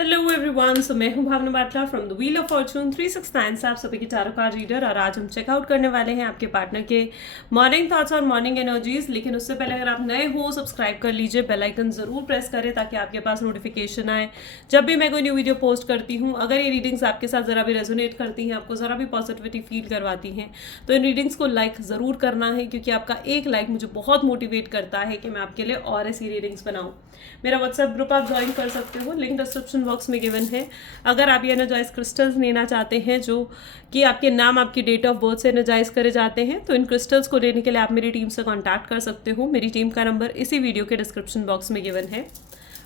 Hello everyone, so मैं हूं Bhavna Batla from the wheel of Fortune 369 से आप सभी की टैरो कार्ड रीडर। और आज हम चेकआउट करने वाले हैं आपके पार्टनर के मॉर्निंग थॉट्स और मॉर्निंग एनर्जीज। लेकिन उससे पहले अगर आप नए हो, सब्सक्राइब कर लीजिए, बेल आइकन जरूर प्रेस करें ताकि आपके पास नोटिफिकेशन आए जब भी मैं कोई न्यू वीडियो पोस्ट करती हूँ। अगर ये रीडिंग्स आपके साथ ज़रा भी रेजोनेट करती हैं, आपको ज़रा भी पॉजिटिविटी फील करवाती हैं, तो इन रीडिंग्स को लाइक ज़रूर करना है, क्योंकि आपका एक लाइक मुझे बहुत मोटिवेट करता है कि मैं आपके लिए और ऐसी रीडिंग्स बनाऊँ। मेरा व्हाट्सएप ग्रुप आप ज्वाइन कर सकते हो, लिंक डिस्क्रिप्शन बॉक्स में गिवन है। अगर आप ये एनर्जाइज क्रिस्टल्स लेना चाहते हैं जो कि आपके नाम, आपकी डेट ऑफ बर्थ से एनर्जाइज करे जाते हैं, तो इन क्रिस्टल्स को लेने के लिए आप मेरी टीम से कांटेक्ट कर सकते हो। मेरी टीम का नंबर इसी वीडियो के डिस्क्रिप्शन बॉक्स में गिवन है।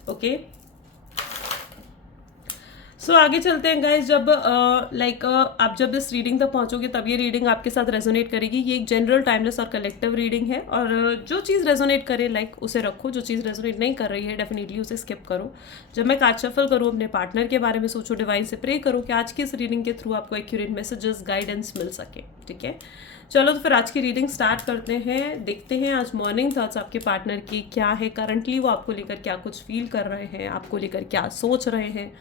ओके, आगे चलते हैं गाइज। जब आप जब इस रीडिंग तक पहुंचोगे तब ये रीडिंग आपके साथ रेजोनेट करेगी। ये एक जनरल, टाइमलेस और कलेक्टिव रीडिंग है, और जो चीज़ रेजोनेट करे उसे रखो, जो चीज़ रेजोनेट नहीं कर रही है डेफिनेटली उसे स्किप करो। जब मैं कार्ड शफल करूँ, अपने पार्टनर के बारे में सोचो, डिवाइन से प्रे करो कि आज की इस रीडिंग के थ्रू आपको एक्यूरेट मैसेजेस, गाइडेंस मिल सके। ठीक है, चलो तो फिर आज की रीडिंग स्टार्ट करते हैं। देखते हैं आज मॉर्निंग थॉट्स आपके पार्टनर की क्या है, करंटली वो आपको लेकर क्या कुछ फील कर रहे हैं, आपको लेकर क्या सोच रहे हैं।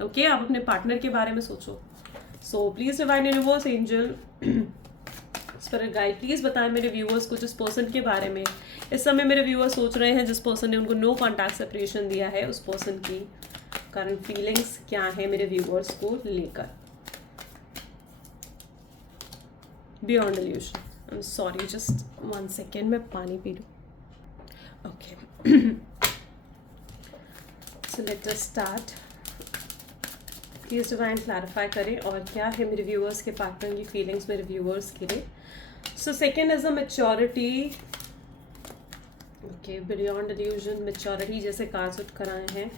ओके, आप अपने पार्टनर के बारे में सोचो। So please divine universe, angel, spirit guide, please बताएं मेरे व्यूअर्स को जिस पर्सन के बारे में इस समय मेरे व्यूअर्स सोच रहे हैं, जिस पर्सन ने उनको नो कॉन्टैक्ट सेपरेशन दिया है, उस पर्सन की करंट फीलिंग्स क्या है मेरे व्यूअर्स को लेकर। Beyond evolution, I am sorry, just 1 second, मैं पानी पी लूँ। Okay, so let us start. Please divine clarify करें और क्या है मेरे व्यूअर्स के पार्टनर की फीलिंग्स मेरे व्यूअर्स के लिए। So second is a maturity. Okay, beyond illusion, maturity जैसे कार्ड्स उठ कर आए हैं।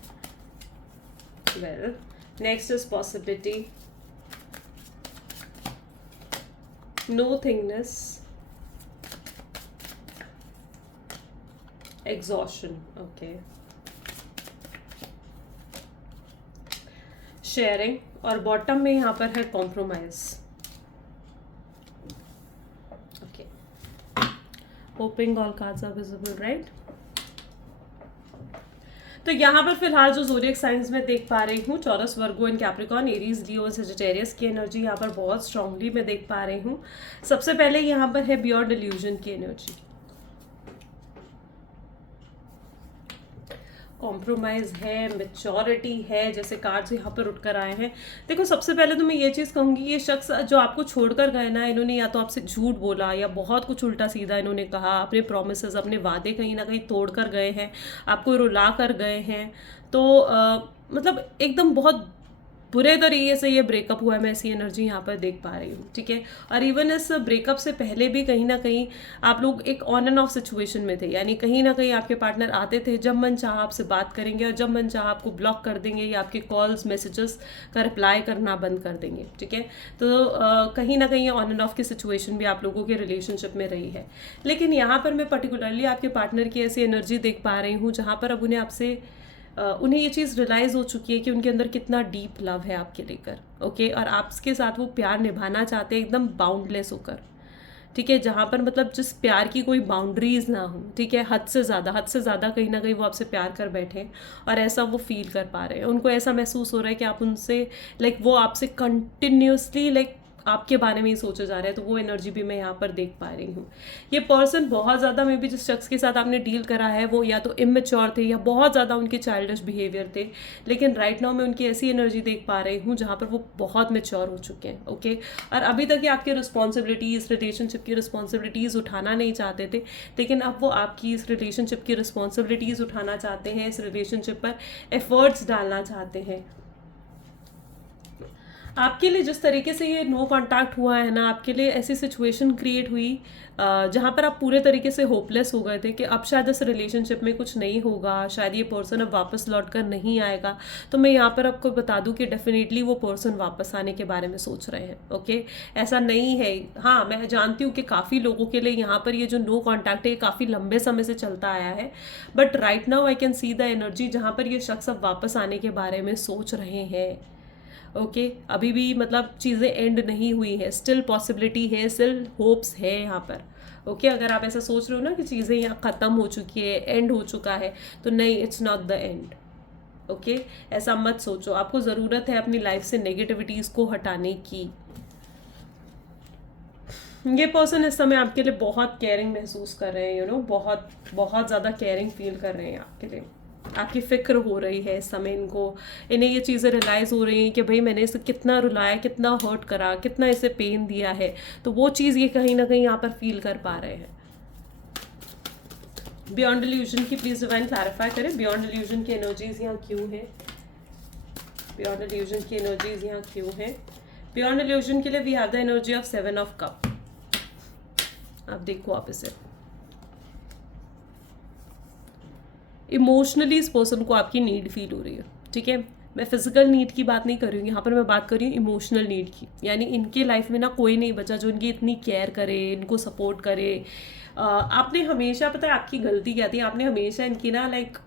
Well, next is possibility, nothingness, exhaustion, okay, sharing, और बॉटम में यहाँ पर है compromise. Okay, hoping all cards are visible, right. तो यहाँ पर फिलहाल जो ज़ोडिएक साइंस में देख पा रही हूँ, taurus, Virgo and Capricorn, Aries, Leo, Sagittarius की एनर्जी यहाँ पर बहुत स्ट्रांगली मैं देख पा रही हूँ। सबसे पहले यहाँ पर है बियॉन्ड इल्यूजन की एनर्जी, कॉम्प्रोमाइज़ है, मैच्योरिटी है, जैसे कार्ड्स यहाँ पर उठकर आए हैं। देखो, सबसे पहले तो मैं ये चीज़ कहूँगी, ये शख्स जो आपको छोड़कर गए ना, इन्होंने या तो आपसे झूठ बोला या बहुत कुछ उल्टा सीधा इन्होंने कहा, अपने प्रोमिसेस, अपने वादे कहीं ना कहीं तोड़ कर गए हैं, आपको रुला कर गए हैं। तो मतलब एकदम बहुत बुरे तरीके से ये ब्रेकअप हुआ है, मैं ऐसी एनर्जी यहाँ पर देख पा रही हूँ। ठीक है, और इवन इस ब्रेकअप से पहले भी कहीं ना कहीं आप लोग एक ऑन एंड ऑफ सिचुएशन में थे, यानी कहीं ना कहीं आपके पार्टनर आते थे, जब मन चाहा आपसे बात करेंगे और जब मन चाहा आपको ब्लॉक कर देंगे या आपके कॉल्स, मैसेजेस का रिप्लाई करना बंद कर देंगे। ठीक है, तो कहीं ना कहीं ऑन एंड ऑफ की सिचुएशन भी आप लोगों के रिलेशनशिप में रही है। लेकिन यहाँ पर मैं पर्टिकुलरली आपके पार्टनर की ऐसी एनर्जी देख पा रही हूँ जहाँ पर अब उन्हें ये चीज़ रियलाइज़ हो चुकी है कि उनके अंदर कितना डीप लव है आपके लेकर। ओके, और आपके साथ वो प्यार निभाना चाहते हैं एकदम बाउंडलेस होकर। ठीक है, जहाँ पर मतलब जिस प्यार की कोई बाउंड्रीज ना हो। ठीक है, हद से ज़्यादा कहीं ना कहीं वो आपसे प्यार कर बैठे हैं, और ऐसा वो फील कर पा रहे हैं। उनको ऐसा महसूस हो रहा है कि आप उनसे वो आपसे कंटिन्यूसली आपके बारे में ही सोचे जा रहे हैं। तो वो एनर्जी भी मैं यहाँ पर देख पा रही हूँ। ये पर्सन बहुत ज़्यादा, मे बी जिस शख्स के साथ आपने डील करा है वो या तो इमेच्योर थे या बहुत ज़्यादा उनके चाइल्डिश बिहेवियर थे। लेकिन राइट नाउ मैं उनकी ऐसी एनर्जी देख पा रही हूँ जहाँ पर वो बहुत मेच्योर हो चुके हैं। ओके, और अभी तक ये आपकी रिस्पॉन्सिबिलिटीज़, रिलेशनशिप की रिस्पॉन्सिबिलिटीज़ उठाना नहीं चाहते थे, लेकिन अब वो आपकी इस रिलेशनशिप की रिस्पॉन्सिबिलिटीज़ उठाना चाहते हैं, इस रिलेशनशिप पर एफर्ट्स डालना चाहते हैं। आपके लिए जिस तरीके से ये नो कांटेक्ट हुआ है ना, आपके लिए ऐसी सिचुएशन क्रिएट हुई जहाँ पर आप पूरे तरीके से होपलेस हो गए थे कि अब शायद इस रिलेशनशिप में कुछ नहीं होगा, शायद ये पर्सन अब वापस लौट कर नहीं आएगा। तो मैं यहाँ पर आपको बता दूँ कि डेफिनेटली वो पर्सन वापस आने के बारे में सोच रहे हैं। ओके, ऐसा नहीं है। हाँ, मैं जानती हूँ कि काफ़ी लोगों के लिए यहाँ पर ये जो नो कॉन्टैक्ट है काफ़ी लंबे समय से चलता आया है, but right now I can see the energy जहाँ पर ये शख्स अब वापस आने के बारे में सोच रहे हैं। ओके, अभी भी मतलब चीज़ें एंड नहीं हुई है, स्टिल पॉसिबिलिटी है, स्टिल होप्स है यहाँ पर। ओके, अगर आप ऐसा सोच रहे हो ना कि चीज़ें यहाँ ख़त्म हो चुकी है, एंड हो चुका है, तो नहीं, it's not the end. Okay, ऐसा मत सोचो। आपको ज़रूरत है अपनी लाइफ से नेगेटिविटीज़ को हटाने की। ये पर्सन इस समय आपके लिए बहुत केयरिंग महसूस कर रहे हैं, यू नो, बहुत बहुत ज़्यादा केयरिंग फील कर रहे हैं आपके लिए। आपकी फिक्र हो रही है इस समय इनको। इन्हें ये चीज़ें रियलाइज़ हो रही हैं कि भाई मैंने इसे कितना रुलाया, कितना हर्ट करा, कितना इसे पेन दिया है, तो वो चीज़ ये कहीं ना कहीं यहाँ पर फील कर पा रहे हैं। बियॉन्ड इल्यूजन की प्लीज डिवाइन क्लैरिफाई करें, बियॉन्ड इल्यूजन की एनर्जीज यहाँ क्यों है, बियॉन्ड इल्यूजन की एनर्जीज यहाँ क्यों है। बियॉन्ड इल्यूजन के लिए we have the energy of 7 of cup. अब देखो आप इसे, इमोशनली इस पर्सन को आपकी नीड फील हो रही है, ठीक है। मैं फिजिकल नीड की बात नहीं कर रही हूँ यहाँ पर, मैं बात कर रही हूँ इमोशनल नीड की। यानी इनकी लाइफ में ना कोई नहीं बचा जो इनकी इतनी केयर करे, इनको सपोर्ट करे। आपने हमेशा, पता है आपकी गलती क्या थी, आपने हमेशा इनकी ना लाइक,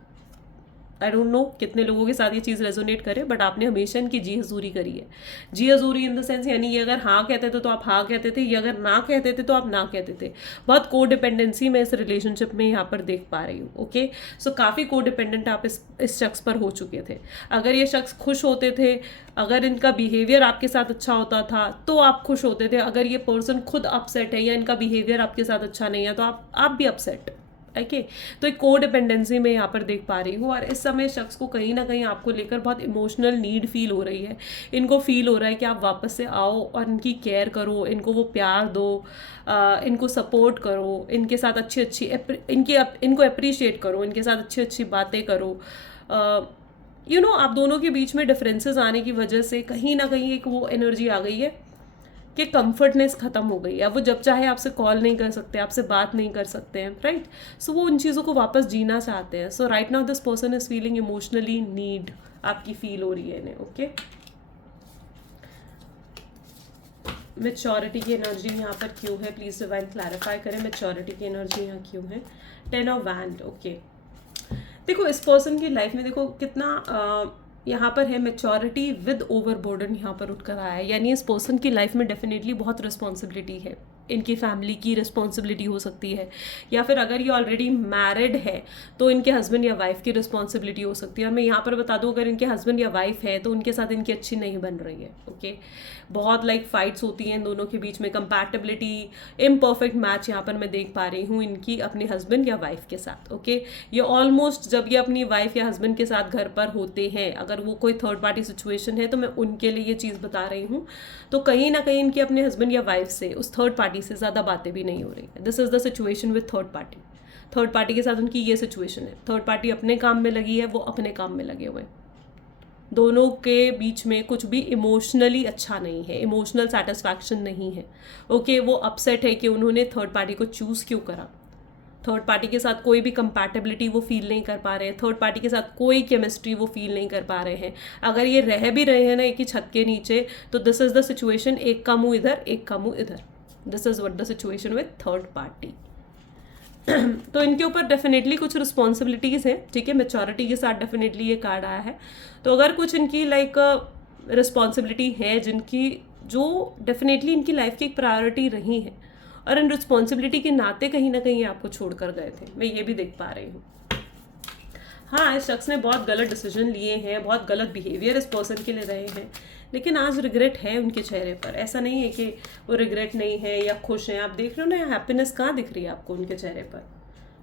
आई डोंट नो कितने लोगों के साथ ये चीज़ रेजोनेट करे, बट आपने हमेशा इनकी जी हजूरी करी है। जी हजूरी इन द सेंस, यानी ये अगर हाँ कहते थे तो आप हाँ कहते थे, ये अगर ना कहते थे तो आप ना कहते थे। बहुत को डिपेंडेंसी मैं इस रिलेशनशिप में यहाँ पर देख पा रही हूँ। ओके, सो काफ़ी को डिपेंडेंट आप इस शख्स पर हो चुके थे। अगर ये शख्स खुश होते थे, अगर इनका बिहेवियर आपके साथ अच्छा होता था तो आप खुश होते थे। अगर ये पर्सन खुद अपसेट है या इनका बिहेवियर आपके साथ अच्छा नहीं है तो आप भी अपसेट। ओके, तो एक को डिपेंडेंसी में यहाँ पर देख पा रही हूँ। और इस समय शख्स को कहीं ना कहीं आपको लेकर बहुत इमोशनल नीड फील हो रही है। इनको फील हो रहा है कि आप वापस से आओ और इनकी केयर करो, इनको वो प्यार दो, इनको सपोर्ट करो, इनके साथ अच्छी इनको अप्रिशिएट करो, इनके साथ अच्छी अच्छी बातें करो। यू नो, आप दोनों के बीच में डिफरेंसेस आने की वजह से कहीं ना कहीं एक वो एनर्जी आ गई है कि कंफर्टनेस खत्म हो गई है। अब वो जब चाहे आपसे कॉल नहीं कर सकते, आपसे बात नहीं कर सकते हैं, राइट। सो वो उन चीज़ों को वापस जीना चाहते हैं। So right now this person is feeling emotionally need, आपकी फील हो रही है इन्हें। ओके, मैच्योरिटी की एनर्जी यहाँ पर क्यों है, प्लीज डिवाइन क्लैरिफाई करें, मैच्योरिटी की एनर्जी यहाँ क्यों है। 10 ऑफ वैंड। ओके, देखो इस पर्सन की लाइफ में देखो कितना यहाँ पर है मैच्योरिटी विद ओवरबर्डन यहाँ पर उठकर आया है। यानी इस पर्सन की लाइफ में डेफिनेटली बहुत रिस्पॉन्सिबिलिटी है। इनकी फैमिली की रिस्पॉन्सिबिलिटी हो सकती है, या फिर अगर ये ऑलरेडी मैरिड है तो इनके हस्बैंड या वाइफ की रिस्पॉन्सिबिलिटी हो सकती है। और मैं यहाँ पर बता दूँ, अगर इनके हस्बैंड या वाइफ है तो उनके साथ इनकी अच्छी नहीं बन रही है। ओके, बहुत लाइक फाइट्स होती हैं इन दोनों के बीच में, कंपैटिबिलिटी, इम्परफेक्ट मैच यहाँ पर मैं देख पा रही हूँ इनकी अपने हस्बैंड या वाइफ के साथ। ओके, ये ऑलमोस्ट जब ये अपनी वाइफ या हस्बैंड के साथ घर पर होते हैं, अगर वो कोई थर्ड पार्टी सिचुएशन है तो मैं उनके लिए ये चीज़ बता रही हूँ, तो कहीं ना कहीं इनकी अपने हस्बैंड या वाइफ से, उस थर्ड पार्टी से ज़्यादा बातें भी नहीं हो रही है। This is the situation with third party. Third party के साथ उनकी ये सिचुएशन है, थर्ड पार्टी अपने काम में लगी है, वो अपने काम में लगे हुए हैं। दोनों के बीच में कुछ भी इमोशनली अच्छा नहीं है, इमोशनल सेटिस्फैक्शन नहीं है। ओके, वो अपसेट है कि उन्होंने थर्ड पार्टी को चूज़ क्यों करा। थर्ड पार्टी के साथ कोई भी कंपैटिबिलिटी वो फील नहीं कर पा रहे हैं, थर्ड पार्टी के साथ कोई केमिस्ट्री वो फील नहीं कर पा रहे हैं। अगर ये रह भी रहे हैं ना एक ही छत के नीचे, तो दिस इज़ द सिचुएशन, एक का मुंह इधर एक का मुंह इधर। This is what the situation with third party. तो इनके ऊपर डेफिनेटली कुछ रिस्पॉन्सिबिलिटीज़ हैं, ठीक है। मैच्योरिटी के साथ डेफिनेटली ये कार्ड आया है। तो अगर कुछ इनकी लाइक रिस्पॉन्सिबिलिटी है जिनकी, जो डेफिनेटली इनकी लाइफ की एक प्रायोरिटी रही है, और इन रिस्पॉन्सिबिलिटी के नाते कहीं ना कहीं आपको छोड़कर गए थे, मैं ये भी देख पा रही हूँ। हाँ, इस शख्स ने बहुत गलत डिसीजन लिए हैं, बहुत गलत बिहेवियर इस पर्सन के लिए रहे हैं, लेकिन आज रिग्रेट है उनके चेहरे पर। ऐसा नहीं है कि वो रिग्रेट नहीं है या खुश हैं। आप देख रहे हो ना, हैप्पीनेस कहाँ दिख रही है आपको उनके चेहरे पर,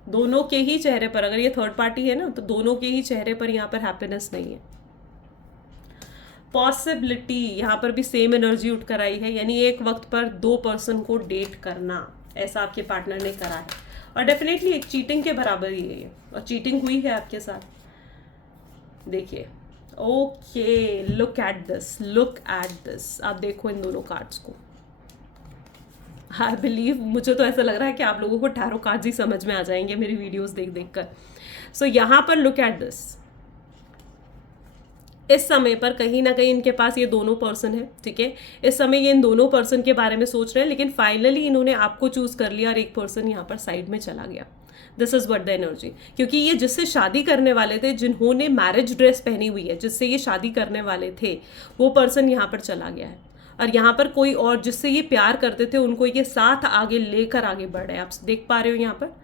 दोनों के ही चेहरे पर। अगर ये थर्ड पार्टी है ना, तो दोनों के ही चेहरे पर यहाँ पर हैप्पीनेस नहीं है। पॉसिबिलिटी यहाँ पर भी सेम एनर्जी उठ कर आई है, यानी एक वक्त पर 2 पर्सन को डेट करना, ऐसा आपके पार्टनर ने करा है। और डेफिनेटली एक चीटिंग के बराबर ही है ये, और चीटिंग हुई है आपके साथ। देखिए, ओके, लुक एट दिस, आप देखो इन दोनों कार्ड्स को। आई बिलीव, मुझे तो ऐसा लग रहा है कि आप लोगों को टैरो कार्ड्स ही समझ में आ जाएंगे मेरी वीडियोस देख देख कर। सो यहाँ पर लुक एट दिस, इस समय पर कहीं ना कहीं इनके पास ये दोनों पर्सन है, ठीक है। इस समय ये इन दोनों पर्सन के बारे में सोच रहे हैं, लेकिन फाइनली इन्होंने आपको चूज कर लिया और एक पर्सन यहाँ पर साइड में चला गया। This is what the energy, क्योंकि ये जिससे शादी करने वाले थे, जिन्होंने मैरिज ड्रेस पहनी हुई है, जिससे ये शादी करने वाले थे, वो पर्सन यहाँ पर चला गया है। और यहाँ पर कोई और जिससे ये प्यार करते थे, उनको ये साथ आगे लेकर आगे बढ़ रहे हैं। आप देख पा रहे हो यहाँ पर,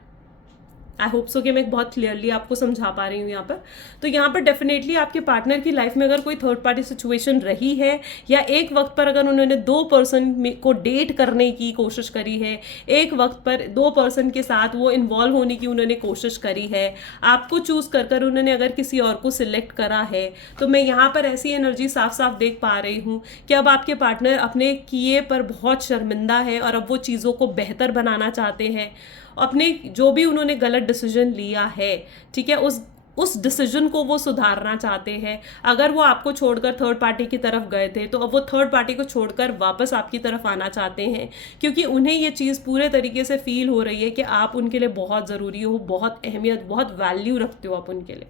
आई होप सो कि मैं बहुत क्लियरली आपको समझा पा रही हूँ यहाँ पर। तो यहाँ पर डेफिनेटली आपके पार्टनर की लाइफ में अगर कोई थर्ड पार्टी सिचुएशन रही है, या एक वक्त पर अगर उन्होंने दो पर्सन को डेट करने की कोशिश करी है, एक वक्त पर दो पर्सन के साथ वो इन्वॉल्व होने की उन्होंने कोशिश करी है, आपको चूज कर कर उन्होंने अगर किसी और को सिलेक्ट करा है, तो मैं यहाँ पर ऐसी एनर्जी साफ साफ देख पा रही हूँ कि अब आपके पार्टनर अपने किए पर बहुत शर्मिंदा है और अब वो चीज़ों को बेहतर बनाना चाहते हैं। अपने जो भी उन्होंने गलत डिसीजन लिया है, ठीक है, उस डिसीजन को वो सुधारना चाहते हैं। अगर वो आपको छोड़कर थर्ड पार्टी की तरफ गए थे, तो अब वो थर्ड पार्टी को छोड़कर वापस आपकी तरफ आना चाहते हैं, क्योंकि उन्हें ये चीज़ पूरे तरीके से फील हो रही है कि आप उनके लिए बहुत ज़रूरी हो, बहुत अहमियत, बहुत वैल्यू रखते हो आप उनके लिए।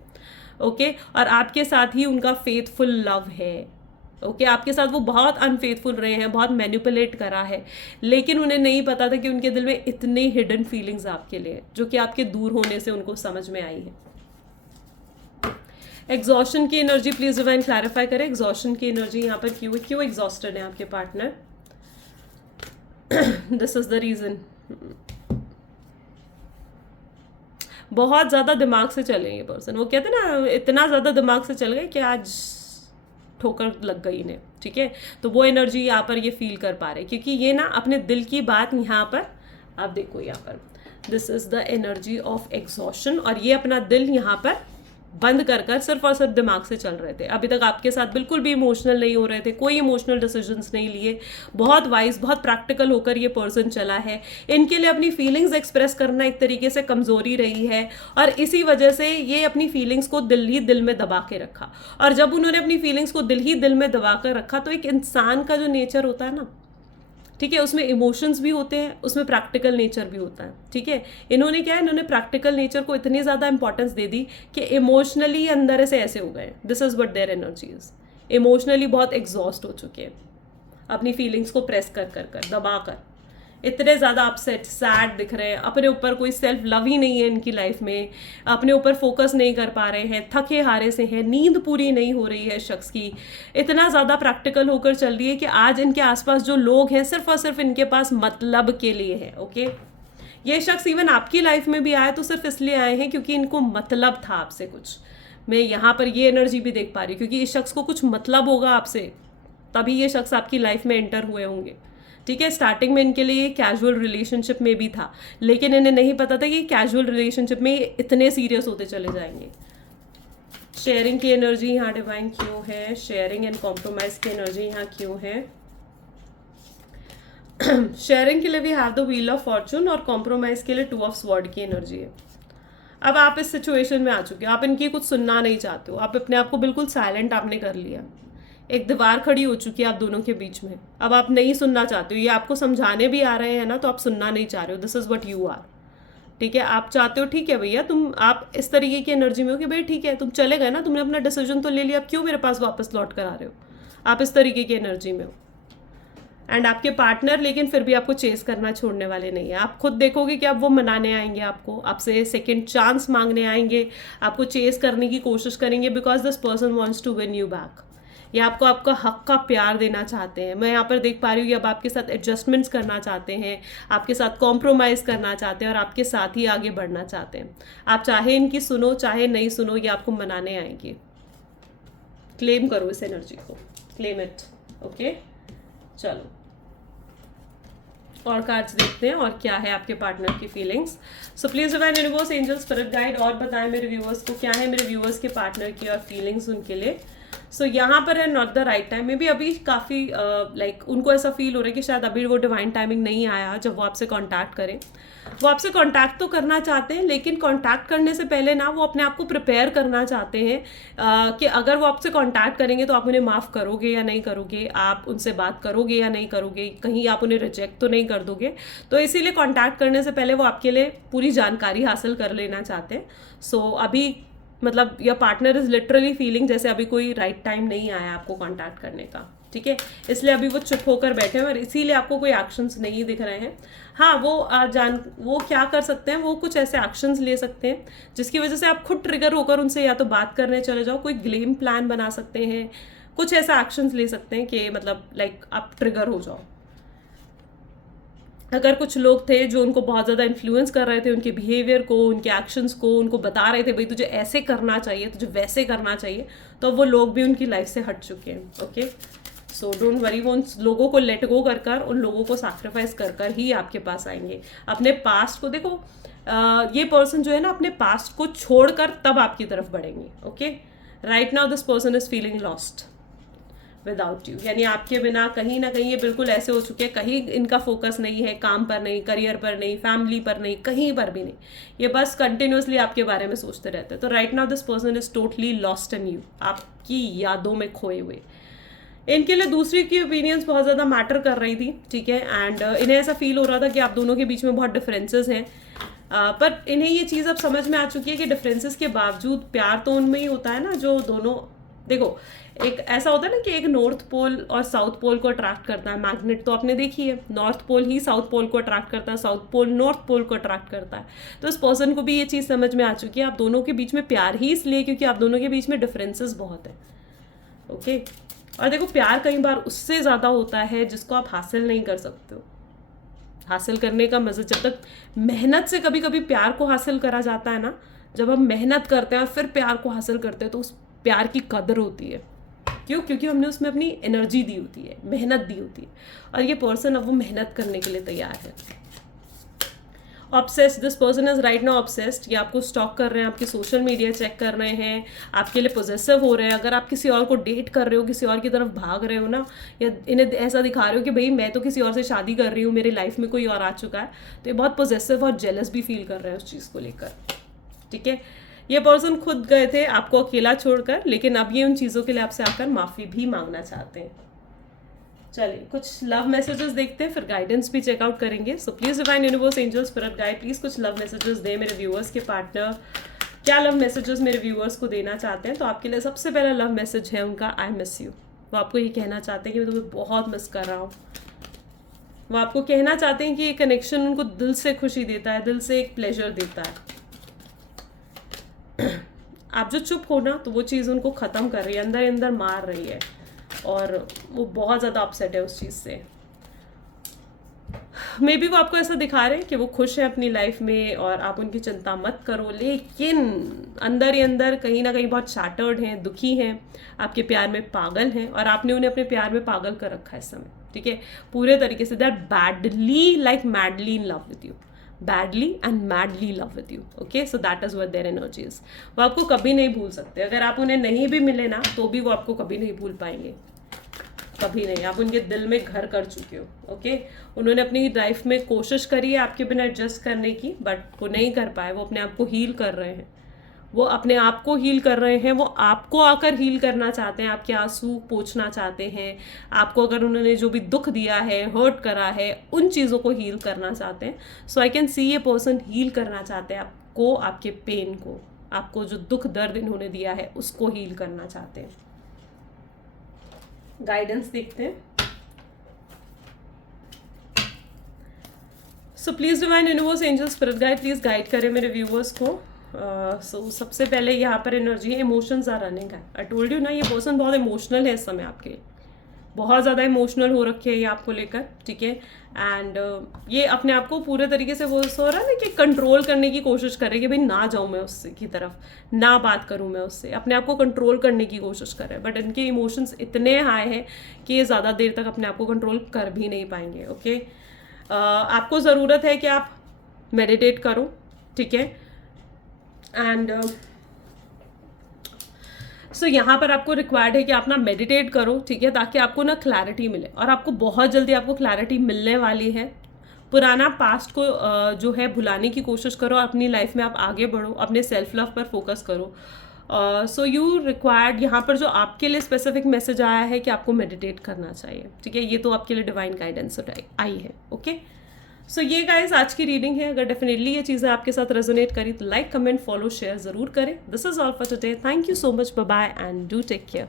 ओके, और आपके साथ ही उनका फेथफुल लव है। ओके, आपके साथ वो बहुत अनफेथफुल रहे हैं, बहुत मैनिपुलेट करा है, लेकिन उन्हें नहीं पता था कि उनके दिल में इतने हिडन फीलिंग्स आपके लिए, जो कि आपके दूर होने से उनको समझ में आई है। एग्जॉशन की एनर्जी प्लीज डिवाइन क्लैरिफाई करें। एग्जॉशन की एनर्जी यहाँ पर क्यों एग्जॉस्टेड है आपके partner? This is the reason. बहुत ज्यादा दिमाग से चले ये पर्सन। वो कहते हैं ना, इतना ज्यादा दिमाग से चल गए कि आज ठोकर लग गई इन्हें, ठीक है। तो वो एनर्जी यहाँ पर ये फील कर पा रहे, क्योंकि ये ना अपने दिल की बात यहाँ पर, आप देखो यहाँ पर, this is the energy of exhaustion, और ये अपना दिल यहाँ पर बंद कर कर सिर्फ और सिर्फ दिमाग से चल रहे थे। अभी तक आपके साथ बिल्कुल भी इमोशनल नहीं हो रहे थे, कोई इमोशनल डिसीजंस नहीं लिए, बहुत वाइज, बहुत प्रैक्टिकल होकर ये पर्सन चला है। इनके लिए अपनी फीलिंग्स एक्सप्रेस करना एक तरीके से कमजोरी रही है, और इसी वजह से ये अपनी फीलिंग्स को दिल ही दिल में दबा के रखा। और जब उन्होंने अपनी फीलिंग्स को दिल ही दिल में दबा कर रखा, तो एक इंसान का जो नेचर होता है ना, ठीक है, उसमें इमोशंस भी होते हैं, उसमें प्रैक्टिकल नेचर भी होता है, ठीक है। इन्होंने क्या है, इन्होंने प्रैक्टिकल नेचर को इतनी ज़्यादा इंपॉर्टेंस दे दी कि इमोशनली अंदर से ऐसे हो गए। This is what their energy is. Emotionally बहुत एग्जॉस्ट हो चुके हैं, अपनी फीलिंग्स को प्रेस कर कर कर दबा कर, इतने ज़्यादा अपसेट, सैड दिख रहे हैं, अपने ऊपर कोई सेल्फ लव ही नहीं है इनकी लाइफ में, अपने ऊपर फोकस नहीं कर पा रहे हैं, थके हारे से हैं, नींद पूरी नहीं हो रही है शख्स की, इतना ज़्यादा प्रैक्टिकल होकर चल रही है कि आज इनके आसपास जो लोग हैं सिर्फ और सिर्फ इनके पास मतलब के लिए है। ओके, ये शख्स इवन आपकी लाइफ में भी आए तो सिर्फ इसलिए आए हैं क्योंकि इनको मतलब था आपसे कुछ। मैं यहाँ पर ये एनर्जी भी देख पा रही हूँ, क्योंकि इस शख्स को कुछ मतलब होगा आपसे, तभी ये शख्स आपकी लाइफ में एंटर हुए होंगे, ठीक है। स्टार्टिंग में इनके लिए कैजुअल रिलेशनशिप में भी था, लेकिन इन्हें नहीं पता था कि कैजुअल रिलेशनशिप में इतने सीरियस होते चले जाएंगे। शेयरिंग की एनर्जी यहाँ डिवाइन क्यों है? शेयरिंग एंड कॉम्प्रोमाइज की एनर्जी यहाँ क्यों है? शेयरिंग के लिए we have the wheel of fortune, और कॉम्प्रोमाइज के लिए टू ऑफ स्वॉर्ड की एनर्जी है। अब आप इस सिचुएशन में आ चुके हो, आप इनकी कुछ सुनना नहीं चाहते हो, आप अपने आप को बिल्कुल साइलेंट आपने कर लिया, एक दीवार खड़ी हो चुकी है आप दोनों के बीच में। अब आप नहीं सुनना चाहते हो, ये आपको समझाने भी आ रहे हैं ना, तो आप सुनना नहीं चाह रहे हो। This is what you are, ठीक है। आप चाहते हो, ठीक है भैया, आप इस तरीके की एनर्जी में हो कि भाई ठीक है, तुम चले गए ना, तुमने अपना डिसीजन तो ले लिया, अब क्यों मेरे पास वापस लौट कर आ रहे हो? आप इस तरीके की एनर्जी में हो। एंड आपके पार्टनर लेकिन फिर भी आपको चेस करना छोड़ने वाले नहीं है। आप खुद देखोगे कि अब वो मनाने आएंगे, आपको आपसे सेकंड चांस मांगने आएंगे, आपको चेस करने की कोशिश करेंगे, because this person wants to win you back. ये आपको आपका हक का प्यार देना चाहते हैं। मैं यहाँ पर देख पा रही हूँ, अब आपके साथ एडजस्टमेंट्स करना चाहते हैं, आपके साथ कॉम्प्रोमाइज़ करना चाहते हैं, और आपके साथ ही आगे बढ़ना चाहते हैं। आप चाहे इनकी सुनो चाहे नहीं सुनो, ये आपको मनाने आएंगे। क्लेम करो इस एनर्जी को, क्लेम इट। ओके, चलो और कार्ड्स देखते हैं और क्या है आपके पार्टनर की feelings. So please divine universe, angel, spirit guide, और बताएं मेरे व्यूअर्स को क्या है मेरे व्यूअर्स के पार्टनर की और फीलिंग्स उनके लिए। सो यहाँ पर है not the right time. May be अभी काफ़ी लाइक उनको ऐसा फील हो रहा है कि शायद अभी वो डिवाइन टाइमिंग नहीं आया जब वो आपसे कांटेक्ट करें। वो आपसे कांटेक्ट तो करना चाहते हैं, लेकिन कांटेक्ट करने से पहले ना वो अपने आप को प्रिपेयर करना चाहते हैं कि अगर वो आपसे कांटेक्ट करेंगे तो आप उन्हें माफ़ करोगे या नहीं करोगे, आप उनसे बात करोगे या नहीं करोगे, कहीं आप उन्हें रिजेक्ट तो नहीं कर दोगे। तो इसीलिए कांटेक्ट करने से पहले वो आपके लिए पूरी जानकारी हासिल कर लेना चाहते हैं। सो अभी मतलब your partner is literally feeling जैसे अभी कोई राइट टाइम नहीं आया आपको कांटेक्ट करने का, ठीक है। इसलिए अभी वो चुप होकर बैठे हैं और इसीलिए आपको कोई एक्शंस नहीं दिख रहे हैं। हाँ, वो क्या कर सकते हैं, वो कुछ ऐसे एक्शंस ले सकते हैं जिसकी वजह से आप खुद ट्रिगर होकर उनसे या तो बात करने चले जाओ, कोई गेम प्लान बना सकते हैं, कुछ ऐसा एक्शंस ले सकते हैं कि मतलब लाइक आप ट्रिगर हो जाओ। अगर कुछ लोग थे जो उनको बहुत ज़्यादा इन्फ्लुएंस कर रहे थे, उनके बिहेवियर को, उनके एक्शंस को, उनको बता रहे थे भाई तुझे ऐसे करना चाहिए, तुझे वैसे करना चाहिए, तो वो लोग भी उनकी लाइफ से हट चुके हैं। ओके, सो डोंट वरी, वो उन लोगों को लेट गो कर कर, उन लोगों को सैक्रिफाइस कर कर ही आपके पास आएंगे। अपने पास्ट को देखो, ये पर्सन जो है ना अपने पास्ट को छोड़कर तब आपकी तरफ बढ़ेंगे। Okay, right now this person is feeling lost without you, यानी आपके बिना कहीं ना कहीं ये बिल्कुल ऐसे हो चुके हैं, कहीं इनका फोकस नहीं है, काम पर नहीं, करियर पर नहीं, फैमिली पर नहीं, कहीं पर भी नहीं, ये बस कंटिन्यूसली आपके बारे में सोचते रहते हैं। तो right now this person is totally lost in you, आपकी यादों में खोए हुए। इनके लिए दूसरी की ओपिनियंस बहुत ज़्यादा मैटर कर रही थी, ठीक है, एंड इन्हें ऐसा फील हो रहा था कि आप दोनों के बीच में बहुत डिफरेंसेस हैं, पर इन्हें ये चीज़ अब समझ में आ चुकी है कि डिफरेंसेस के बावजूद प्यार तो उनमें ही होता है ना, जो दोनों, देखो एक ऐसा होता है ना कि एक नॉर्थ पोल और साउथ पोल को अट्रैक्ट करता है, मैग्नेट तो आपने देखी है, नॉर्थ पोल ही साउथ पोल को अट्रैक्ट करता है, साउथ पोल नॉर्थ पोल को अट्रैक्ट करता है। तो इस पर्सन को भी ये चीज़ समझ में आ चुकी है, आप दोनों के बीच में प्यार ही इसलिए क्योंकि आप दोनों के बीच में डिफरेंसेस बहुत है। ओके, और देखो प्यार कई बार उससे ज़्यादा होता है जिसको आप हासिल नहीं कर सकते हो। हासिल करने का मज़ा, जब तक मेहनत से कभी कभी प्यार को हासिल करा जाता है ना, जब हम मेहनत करते हैं और फिर प्यार को हासिल करते हैं तो उस प्यार की कदर होती है। क्यों? क्योंकि हमने उसमें अपनी एनर्जी दी होती है, मेहनत दी होती है, और ये पर्सन अब वो मेहनत करने के लिए तैयार है। Obsessed, this person is right now obsessed, ये आपको स्टॉक कर रहे हैं, आपके सोशल मीडिया चेक कर रहे हैं, आपके लिए पोजेसिव हो रहे हैं। अगर आप किसी और को डेट कर रहे हो, किसी और की तरफ भाग रहे हो ना, या इन्हें ऐसा दिखा रहे हो कि भाई मैं तो किसी और से शादी कर रही हूँ, मेरी लाइफ में कोई और आ चुका है, तो ये बहुत पोजेसिव और जेलस भी फील कर रहे हैं उस चीज़ को लेकर। ठीक है, ये पर्सन खुद गए थे आपको अकेला छोड़कर, लेकिन अब ये उन चीज़ों के लिए आपसे आकर माफ़ी भी मांगना चाहते हैं। चलिए कुछ लव मैसेजेस देखते हैं, फिर गाइडेंस भी चेकआउट करेंगे। So please divine universe, angel, spirit guide, please कुछ लव मैसेजेस दे मेरे व्यूअर्स के पार्टनर, क्या लव मैसेजेस मेरे व्यूअर्स को देना चाहते हैं। तो आपके लिए सबसे पहला लव मैसेज है उनका, आई मिस यू। वो आपको ये कहना चाहते हैं कि मैं तुम्हें बहुत मिस कर रहा हूँ। वो आपको कहना चाहते हैं कि ये कनेक्शन उनको दिल से खुशी देता है, दिल से एक प्लेजर देता है। आप जो चुप हो ना, तो वो चीज़ उनको ख़त्म कर रही है, अंदर अंदर मार रही है, और वो बहुत ज़्यादा अपसेट है उस चीज़ से। मे बी वो आपको ऐसा दिखा रहे हैं कि वो खुश है अपनी लाइफ में और आप उनकी चिंता मत करो, लेकिन अंदर ही अंदर कहीं ना कहीं बहुत शैटर्ड हैं, दुखी हैं, आपके प्यार में पागल हैं, और आपने उन्हें अपने प्यार में पागल कर रखा है इस समय। ठीक है, पूरे तरीके से, they are badly, like madly in love with you, badly and madly love with you. Okay, so that is what their energy is. वो आपको कभी नहीं भूल सकते, अगर आप उन्हें नहीं भी मिले ना तो भी वो आपको कभी नहीं भूल पाएंगे, कभी नहीं। आप उनके दिल में घर कर चुके हो। ओके, उन्होंने अपनी लाइफ में कोशिश करी है आपके बिना एडजस्ट करने की, बट वो नहीं कर पाए। वो अपने आप को हील कर रहे हैं, वो अपने आप को हील कर रहे हैं, वो आपको आकर हील करना चाहते हैं, आपके आंसू पोंछना चाहते हैं, आपको अगर उन्होंने जो भी दुख दिया है, हर्ट करा है, उन चीज़ों को हील करना चाहते हैं। सो आई कैन सी ये पर्सन हील करना चाहते हैं आपको, आपके पेन को, आपको जो दुख दर्द इन्होंने दिया है उसको हील करना चाहते हैं। गाइडेंस देखते हैं। So please divine universe, angel, spirit guide, please guide करें मेरे व्यूअर्स को। सबसे पहले यहाँ पर एनर्जी है, इमोशंस आर रनिंग है। आई टोल्ड यू ना, ये पर्सन बहुत इमोशनल है इस समय आपके, बहुत ज़्यादा इमोशनल हो रखे हैं ये आपको लेकर। ठीक है, एंड ये अपने आप को पूरे तरीके से वो हो रहा है ना कि कंट्रोल करने की कोशिश करे कि भाई ना जाऊँ मैं उससे की तरफ, ना बात करूँ मैं उससे, अपने आप को कंट्रोल करने की कोशिश कर रहे हैं। बट इनके इमोशंस इतने हाई हैं कि ये ज़्यादा देर तक अपने आप को कंट्रोल कर भी नहीं पाएंगे। ओके, आपको ज़रूरत है कि आप मेडिटेट करो। ठीक है, एंड सो यहाँ पर आपको रिक्वायर्ड है कि आप ना मेडिटेट करो। ठीक है, ताकि आपको ना क्लैरिटी मिले, और आपको बहुत जल्दी आपको क्लैरिटी मिलने वाली है। पुराना पास्ट को जो है भुलाने की कोशिश करो, अपनी लाइफ में आप आगे बढ़ो, अपने सेल्फ लव पर फोकस करो। सो यू रिक्वायर्ड, यहाँ पर जो आपके लिए स्पेसिफिक मैसेज आया है कि आपको मेडिटेट करना चाहिए। ठीक है, ये तो आपके लिए डिवाइन गाइडेंस आई है। ओके, सो ये गाइस आज की रीडिंग है। अगर डेफिनेटली ये चीज़ें आपके साथ रेजोनेट करी तो लाइक, कमेंट, फॉलो, शेयर ज़रूर करें। This is all for today. Thank you so much, bye bye and do take care.